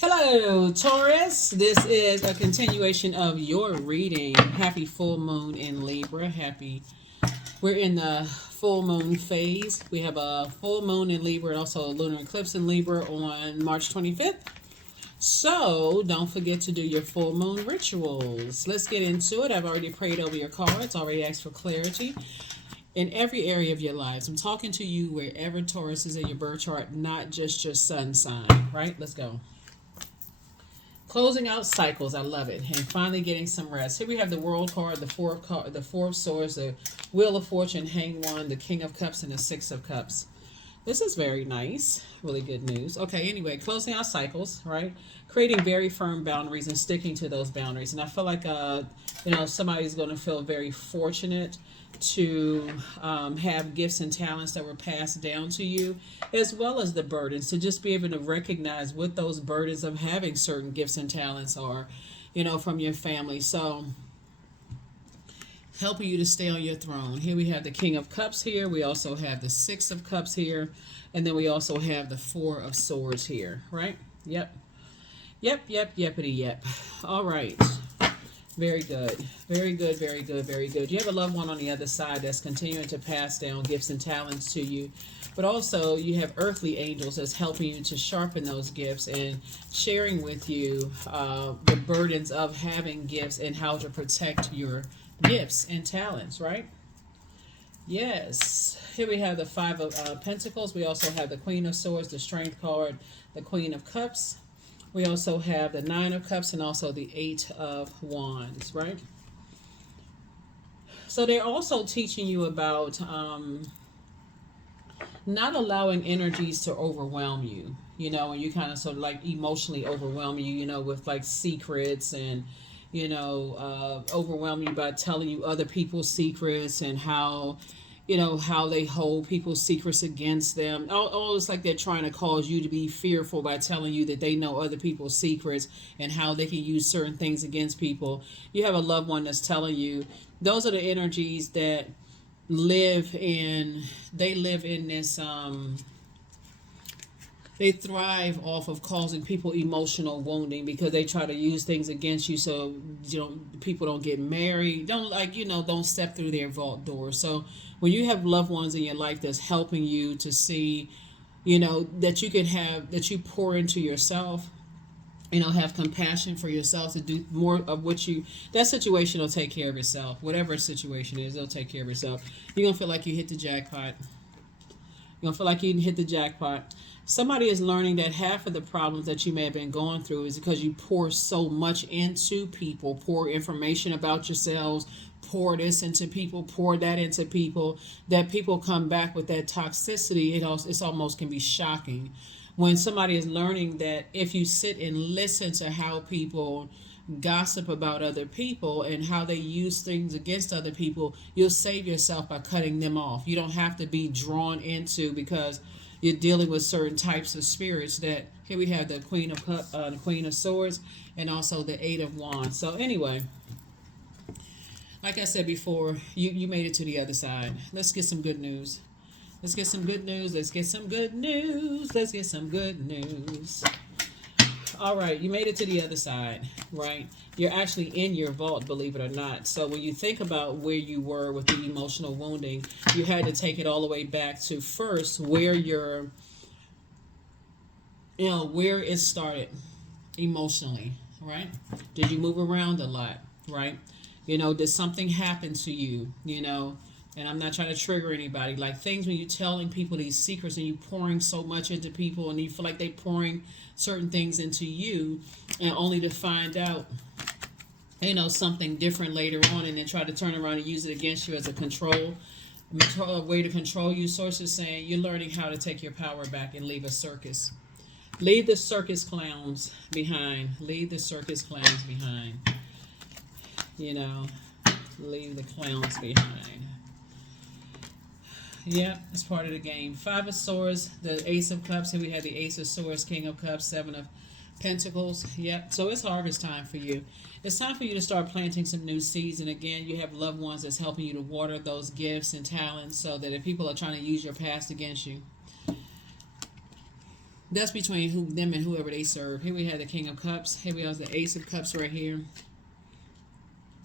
Hello, Taurus. This is a continuation of your reading. Happy full moon in Libra. We're in the full moon phase. We have a full moon in Libra and also a lunar eclipse in Libra on March 25th. So don't forget to do your full moon rituals. Let's get into it. I've already prayed over your cards, already asked for clarity in every area of your lives. I'm talking to you wherever Taurus is in your birth chart, not just your sun sign, right? Let's go. Closing out cycles, I love it, and finally getting some rest. Here we have the World card, the Four of Swords, the Wheel of Fortune, Hanged, the King of Cups, and the Six of Cups. This is very nice, really good news. Okay, anyway, closing out cycles, right? Creating very firm boundaries and sticking to those boundaries. And I feel like, somebody's going to feel very fortunate to have gifts and talents that were passed down to you, as well as the burdens, to just be able to recognize what those burdens of having certain gifts and talents are, from your family. So helping you to stay on your throne. Here we have the King of Cups here. We also have the Six of Cups here. And then we also have the Four of Swords here, right? Yep. Yepity yep. All right. Very good. Very good, very good, very good. You have a loved one on the other side that's continuing to pass down gifts and talents to you. But also you have earthly angels that's helping you to sharpen those gifts and sharing with you the burdens of having gifts and how to protect your gifts and talents, right? Yes. Here we have the Five of Pentacles. We also have the Queen of Swords, the Strength card, the Queen of Cups. We also have the Nine of Cups and also the Eight of Wands, right? So they're also teaching you about not allowing energies to overwhelm you, and you kind of sort of like emotionally overwhelm you, with like secrets and, overwhelm you by telling you other people's secrets and how they hold people's secrets against them. All it's like they're trying to cause you to be fearful by telling you that they know other people's secrets and how they can use certain things against people. You have a loved one that's telling you those are the energies that live in this they thrive off of causing people emotional wounding because they try to use things against you, so people don't get married, don't step through their vault door. So when you have loved ones in your life that's helping you to see that you pour into yourself, have compassion for yourself to do more of that situation will take care of itself. Whatever situation is, it'll take care of itself. You're going to feel like you hit the jackpot. You're going to feel like you hit the jackpot. Somebody is learning that half of the problems that you may have been going through is because you pour so much into people, pour information about yourselves, pour this into people, pour that into people, that people come back with that toxicity. It's almost can be shocking when somebody is learning that if you sit and listen to how people gossip about other people and how they use things against other people, you'll save yourself by cutting them off. You don't have to be drawn into because you're dealing with certain types of spirits. That here we have the the Queen of Swords, and also the Eight of Wands. So anyway, like I said before, you made it to the other side. Let's get some good news. Let's get some good news. Let's get some good news. Let's get some good news. All right, you made it to the other side, right? You're actually in your vault, believe it or not. So when you think about where you were with the emotional wounding, you had to take it all the way back to first where where it started emotionally, right? Did you move around a lot, right? Did something happen to you, And I'm not trying to trigger anybody. Like things when you're telling people these secrets and you pouring so much into people and you feel like they pouring certain things into you, and only to find out, something different later on, and then try to turn around and use it against you as a way to control you. Sources saying you're learning how to take your power back and leave a circus. Leave the circus clowns behind. Leave the circus clowns behind. Leave the clowns behind. Yeah, it's part of the game. Five of Swords, the Ace of Cups. Here we have the Ace of Swords, King of Cups, Seven of Pentacles. Yep. So it's harvest time for you. It's time for you to start planting some new seeds. And again, you have loved ones that's helping you to water those gifts and talents so that if people are trying to use your past against you, That's between them and whoever they serve. Here we have the King of Cups. Here we have the Ace of Cups right here.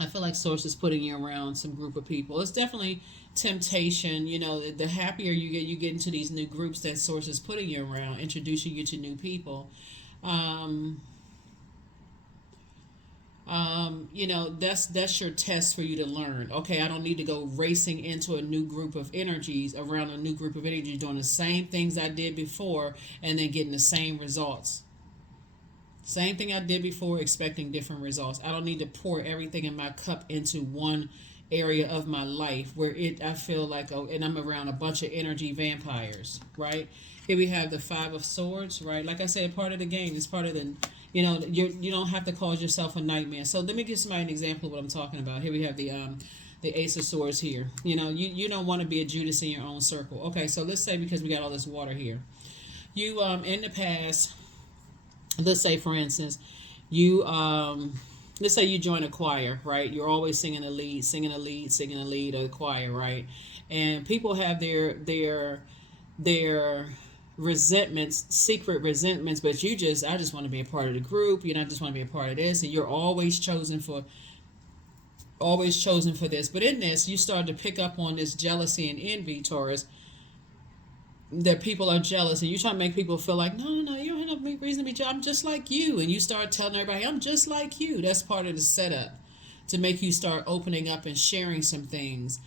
I feel like Source is putting you around some group of people. It's definitely temptation. You know, the happier you get into these new groups that Source is putting you around, introducing you to new people. You know, that's your test for you to learn. Okay, I don't need to go racing into a new group of energies, around a new group of energies, doing the same things I did before and then getting the same results. Same thing I did before, expecting different results. I don't need to pour everything in my cup into one area of my life where I feel like, oh, and I'm around a bunch of energy vampires, right? Here we have the Five of Swords, right? Like I said, part of the game. It's part of the, you know, you don't have to cause yourself a nightmare. So let me give somebody an example of what I'm talking about. Here we have the Ace of Swords here. You know, you don't want to be a Judas in your own circle. Okay, so let's say, because we got all this water here, you in the past, let's say for instance, you let's say you join a choir, right? You're always singing a lead, of the choir, right? And people have their resentments, secret resentments, but I just want to be a part of the group. You know, I just want to be a part of this, and you're always chosen for this. But in this, you start to pick up on this jealousy and envy, Taurus, that people are jealous, and you try to make people feel like, no, you don't have no reason to be jealous. I'm just like you, and you start telling everybody, I'm just like you. That's part of the setup to make you start opening up and sharing some things.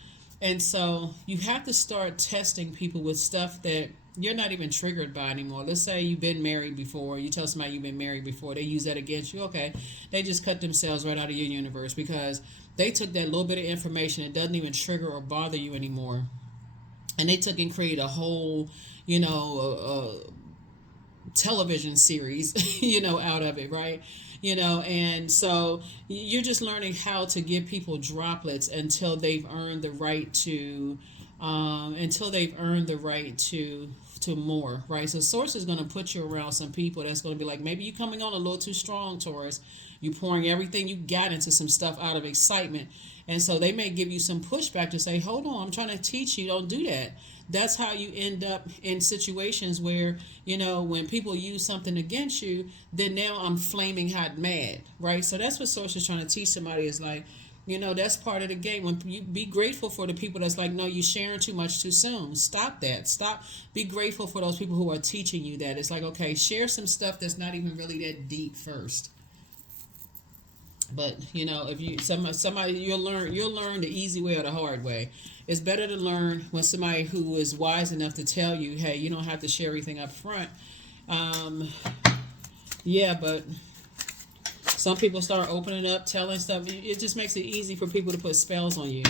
And so you have to start testing people with stuff that you're not even triggered by anymore. Let's say you've been married before. You tell somebody you've been married before. They use that against you. Okay, they just cut themselves right out of your universe because they took that little bit of information. It doesn't even trigger or bother you anymore. And they took and created a whole, you know, television series, you know, out of it, right? You know, and so you're just learning how to give people droplets until they've earned the right to, to more, right? So Source is going to put you around some people that's going to be like, maybe you're coming on a little too strong, Taurus. You're pouring everything you got into some stuff out of excitement. And so they may give you some pushback to say, hold on, I'm trying to teach you, don't do that. That's how you end up in situations where, you know, when people use something against you, then now I'm flaming hot mad, right? So that's what Source is trying to teach somebody, is like, you know, that's part of the game. When you be grateful for the people that's like, no, you're sharing too much too soon. Stop that. Stop. Be grateful for those people who are teaching you that. It's like, okay, share some stuff that's not even really that deep first. But you know, if you somebody you'll learn the easy way or the hard way. It's better to learn when somebody who is wise enough to tell you, hey, you don't have to share everything up front. Yeah, but some people start opening up, telling stuff. It just makes it easy for people to put spells on you.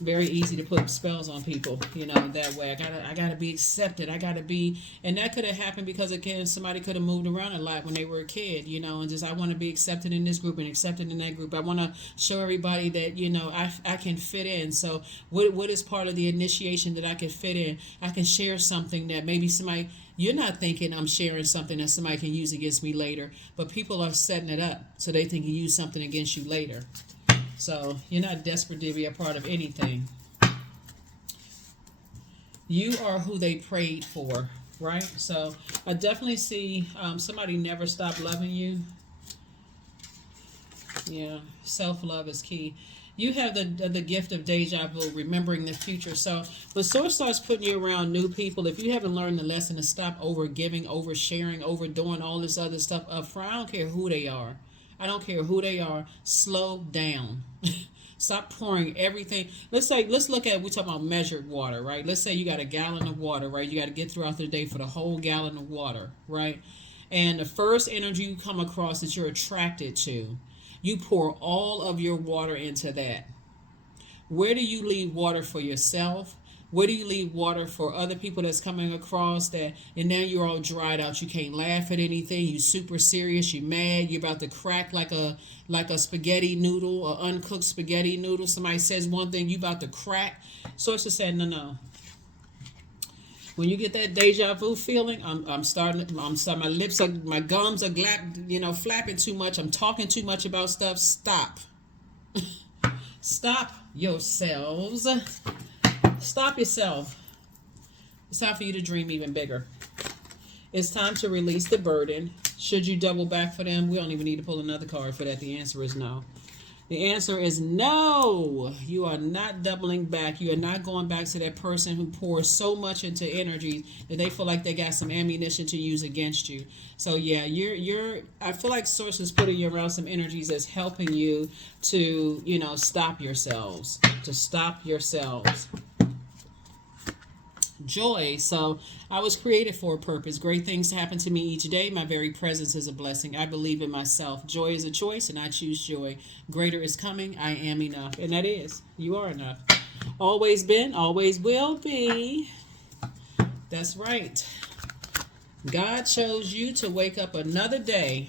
Very easy to put spells on people, you know, that way. I gotta be accepted. I gotta be, and that could have happened because, again, somebody could have moved around a lot when they were a kid, you know, and just, I want to be accepted in this group and accepted in that group. I want to show everybody that, you know, I can fit in. So what is part of the initiation that I can fit in? I can share something that maybe somebody, you're not thinking I'm sharing something that somebody can use against me later, but people are setting it up so they think you use something against you later. So you're not desperate to be a part of anything. You are who they prayed for, right? So I definitely see somebody never stopped loving you. Yeah, self-love is key. You have the gift of deja vu, remembering the future. So when Source starts putting you around new people, if you haven't learned the lesson to stop over giving, over sharing, overdoing all this other stuff up front, I don't care who they are. I don't care who they are. Slow down. Stop pouring everything. Let's look at, we're talking about measured water, right? Let's say you got a gallon of water, right? You got to get throughout the day for the whole gallon of water, right? And the first energy you come across that you're attracted to, you pour all of your water into that. Where do you leave water for yourself? Where do you leave water for other people that's coming across that, and now you're all dried out. You can't laugh at anything. You super serious. You mad. You're about to crack like a spaghetti noodle, or uncooked spaghetti noodle. Somebody says one thing, you about to crack. Source has said, no. When you get that deja vu feeling, I'm starting. My lips are, my gums are flapping too much. I'm talking too much about stuff. Stop. Stop yourselves. Stop yourself. It's time for you to dream even bigger. It's time to release the burden. Should you double back for them? We don't even need to pull another card for that. The answer is no. The answer is no. You are not doubling back. You are not going back to that person who pours so much into energy that they feel like they got some ammunition to use against you. So yeah, you're I feel like Source is putting you around some energies that's helping you to, stop yourselves. To stop yourselves. Joy. So I was created for a purpose. Great things happen to me each day. My very presence is a blessing. I believe in myself. Joy is a choice, and I choose joy. Greater is coming. I am enough. And that is. You are enough. Always been, always will be. That's right. God chose you to wake up another day.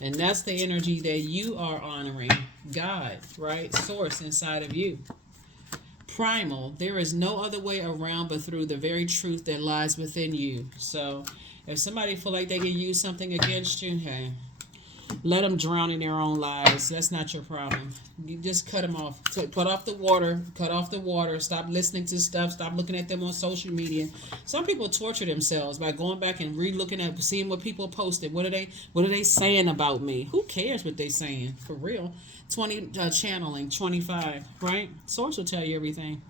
And that's the energy that you are honoring. God, right? Source inside of you. Primal, there is no other way around but through the very truth that lies within you. So if somebody feel like they can use something against you, hey, let them drown in their own lies. That's not your problem. You just cut them off. Cut off the water. Cut off the water. Stop listening to stuff. Stop looking at them on social media. Some people torture themselves by going back and re-looking at, seeing what people posted. What are they saying about me? Who cares what they saying? For real. 20 channeling, 25, right? Source will tell you everything.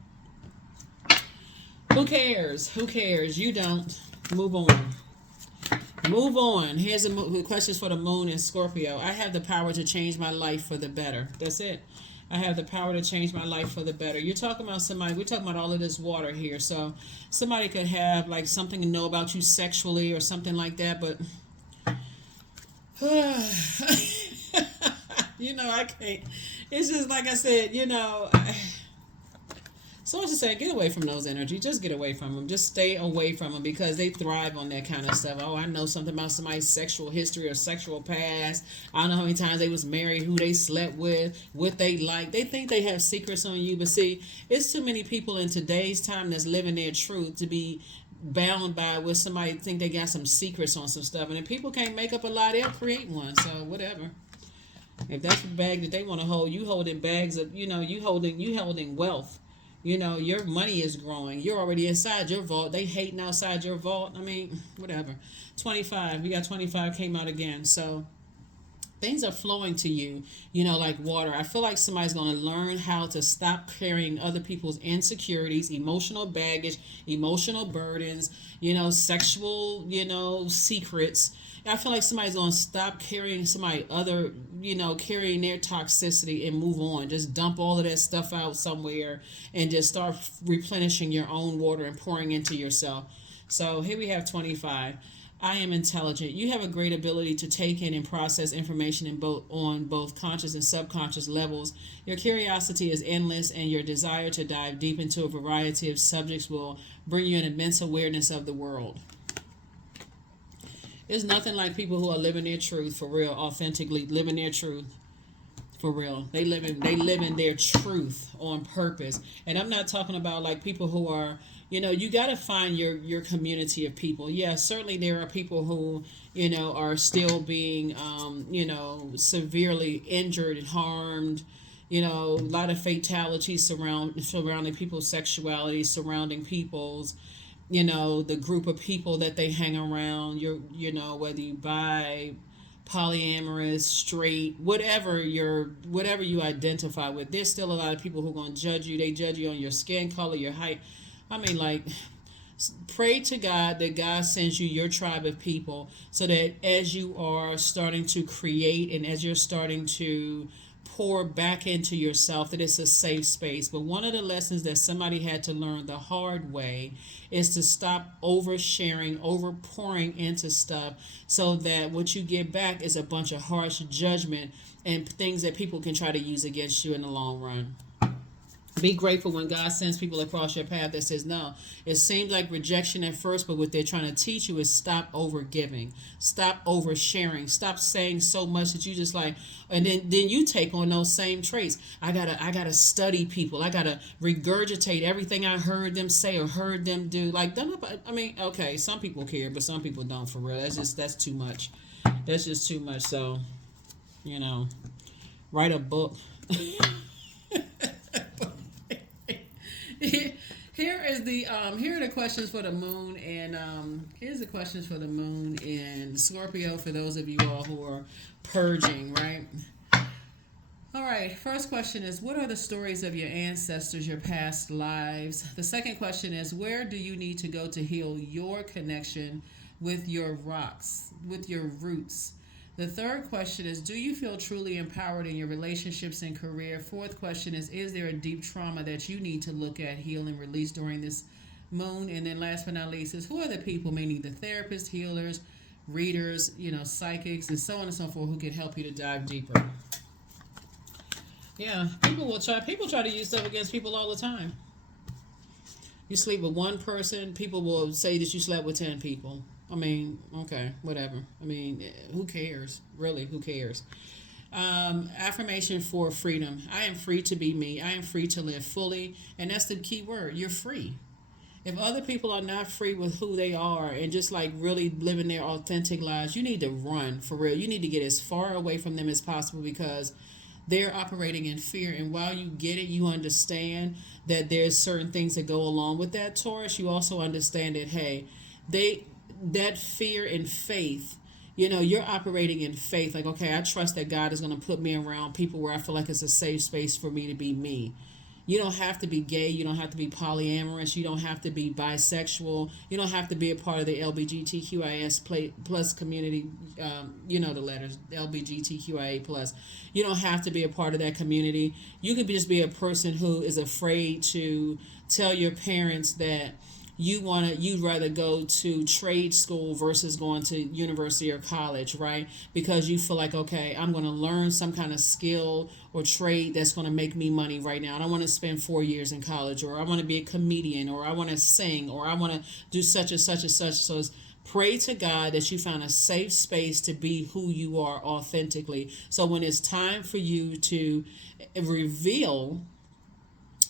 Who cares? Who cares? You don't. Move on. Move on. Here's the questions for the moon in Scorpio. I have the power to change my life for the better. That's it. I have the power to change my life for the better. You're talking about somebody, we're talking about all of this water here. So somebody could have like something to know about you sexually or something like that, but I can't. It's just like I said, so I was just saying, get away from those energies. Just get away from them. Just stay away from them because they thrive on that kind of stuff. Oh, I know something about somebody's sexual history or sexual past. I don't know how many times they was married, who they slept with, what they like. They think they have secrets on you, but see, it's too many people in today's time that's living their truth to be bound by what somebody think they got some secrets on some stuff. And if people can't make up a lie, they'll create one. So whatever. If that's the bag that they want to hold, you holding bags of, you holding wealth. Your money is growing. You're already inside your vault. They hating outside your vault. I mean, whatever. 25. We got 25 came out again. So things are flowing to you, like water. I feel like somebody's going to learn how to stop carrying other people's insecurities, emotional baggage, emotional burdens, sexual, secrets. I feel like somebody's going to stop carrying carrying their toxicity and move on. Just dump all of that stuff out somewhere and just start replenishing your own water and pouring into yourself. So here we have 25. I am intelligent. You have a great ability to take in and process information on both conscious and subconscious levels. Your curiosity is endless, and your desire to dive deep into a variety of subjects will bring you an immense awareness of the world. There's nothing like people who are living their truth for real, authentically living their truth for real. They live in their truth on purpose. And I'm not talking about like people who are, you got to find your community of people. Yeah, certainly there are people who, are still being, severely injured and harmed. A lot of fatalities surrounding people's sexuality, surrounding people's, the group of people that they hang around, whether you buy polyamorous, straight, whatever you identify with. There's still a lot of people who are going to judge you. They judge you on your skin color, your height. I mean, like, pray to God that God sends you your tribe of people so that as you are starting to create and as you're starting to pour back into yourself, that it's a safe space. But one of the lessons that somebody had to learn the hard way is to stop oversharing, overpouring into stuff so that what you get back is a bunch of harsh judgment and things that people can try to use against you in the long run. Be grateful when God sends people across your path that says, no, it seems like rejection at first, but what they're trying to teach you is stop over giving, stop oversharing, stop saying so much that you just like, and then you take on those same traits. I gotta study people. I gotta regurgitate everything I heard them say or heard them do. Like, I mean, okay, some people care, but some people don't for real. That's too much. That's just too much. So, write a book. Here are the questions for the moon, and here's the questions for the moon in Scorpio for those of you all who are purging, right? All right, first question is, what are the stories of your ancestors, your past lives? The second question is, where do you need to go to heal your connection with your rocks, with your roots? The third question is, do you feel truly empowered in your relationships and career? Fourth question is there a deep trauma that you need to look at, heal, and release during this moon? And then last but not least is, who are the people, meaning the therapists, healers, readers, psychics, and so on and so forth, who can help you to dive deeper? Yeah, people try to use stuff against people all the time. You sleep with one person, people will say that you slept with 10 people. I mean, okay, whatever. I mean, who cares? Really, who cares? Affirmation for freedom. I am free to be me. I am free to live fully. And that's the key word. You're free. If other people are not free with who they are and just like really living their authentic lives, you need to run for real. You need to get as far away from them as possible, because they're operating in fear. And while you get it, you understand that there's certain things that go along with that, Taurus. You also understand that, hey, that fear and faith, you're operating in faith. Like, okay, I trust that God is going to put me around people where I feel like it's a safe space for me to be me. You don't have to be gay. You don't have to be polyamorous. You don't have to be bisexual. You don't have to be a part of the LGBTQIS plus community. The letters LGBTQIA plus. You don't have to be a part of that community. You could just be a person who is afraid to tell your parents that you'd rather go to trade school versus going to university or college, right? Because you feel like, okay, I'm going to learn some kind of skill or trade that's going to make me money right now. I don't want to spend 4 years in college, or I want to be a comedian, or I want to sing, or I want to do such and such and such. So pray to God that you found a safe space to be who you are authentically. So when it's time for you to reveal,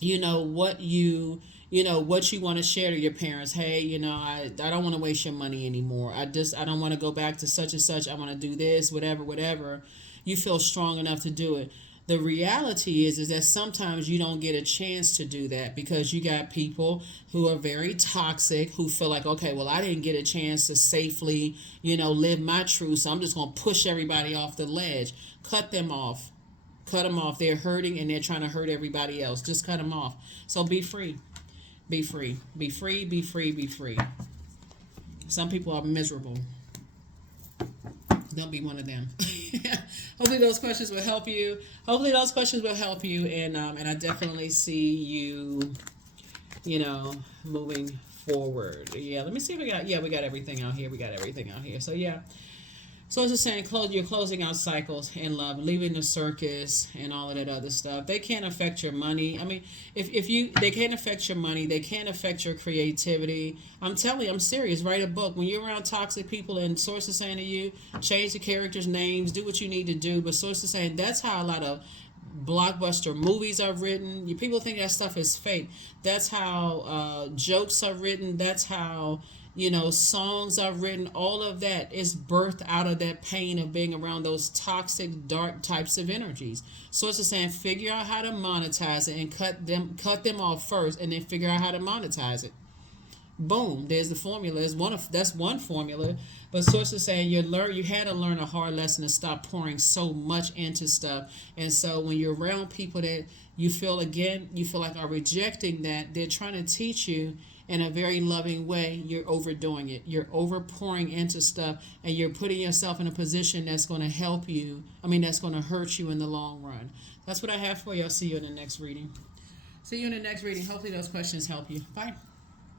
what you want to share to your parents. Hey, I don't want to waste your money anymore. I don't want to go back to such and such. I want to do this, whatever. You feel strong enough to do it. The reality is that sometimes you don't get a chance to do that because you got people who are very toxic, who feel like, okay, well, I didn't get a chance to safely, live my truth, so I'm just going to push everybody off the ledge. Cut them off. Cut them off. They're hurting and they're trying to hurt everybody else. Just cut them off. So be free. Be free. Be free, be free, be free. Some people are miserable. Don't be one of them. Hopefully those questions will help you. And I definitely see you, moving forward. Yeah, let me see if we got everything out here. So yeah. So it's just saying, you're closing out cycles in love, leaving the circus and all of that other stuff. They can't affect your money. I mean, they can't affect your money. They can't affect your creativity. I'm telling you, I'm serious. Write a book. When you're around toxic people and Source is saying to you, change the characters' names, do what you need to do. But Source is saying that's how a lot of blockbuster movies are written. People think that stuff is fake. That's how jokes are written. That's how songs are written. All of that is birthed out of that pain of being around those toxic, dark types of energies. So it's just saying, figure out how to monetize it and cut them off first, and then figure out how to monetize it. Boom, there's the formula. That's one formula. But Source is saying you had to learn a hard lesson to stop pouring so much into stuff. And so when you're around people that you feel like are rejecting that, they're trying to teach you in a very loving way, you're overdoing it. You're over pouring into stuff, and you're putting yourself in a position that's going to help you. That's going to hurt you in the long run. That's what I have for you. I'll see you in the next reading. Hopefully those questions help you. Bye.